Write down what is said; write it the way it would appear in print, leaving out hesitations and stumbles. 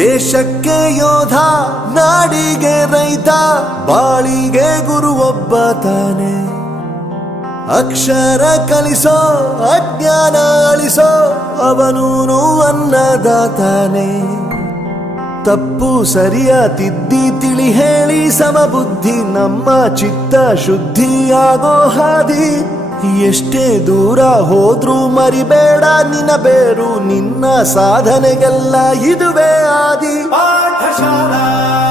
ದೇಶಕ್ಕೆ ಯೋಧ, ನಾಡಿಗೆ ರೈತ, ಬಾಳಿಗೆ ಗುರು ಒಬ್ಬ ತಾನೆ. ಅಕ್ಷರ ಕಲಿಸೋ, ಅಜ್ಞಾನ ಅಳಿಸೋ, ಅವನೂನು ಅನ್ನದಾತಾನೆ. ತಪ್ಪು ಸರಿಯ ತಿದ್ದಿ ತಿಳಿ ಹೇಳಿ ಸಮಬುದ್ಧಿ ನಮ್ಮ ಚಿತ್ತ ಶುದ್ಧಿಯಾಗೋ ಹಾದಿ. ಎಷ್ಟೇ ದೂರ ಹೋದ್ರೂ ಮರಿಬೇಡ ನಿನ್ನ ಬೇರು, ನಿನ್ನ ಸಾಧನೆಗೆಲ್ಲ ಇದುವೇ ಆದಿ. ಪಾಠಶಾಲಾ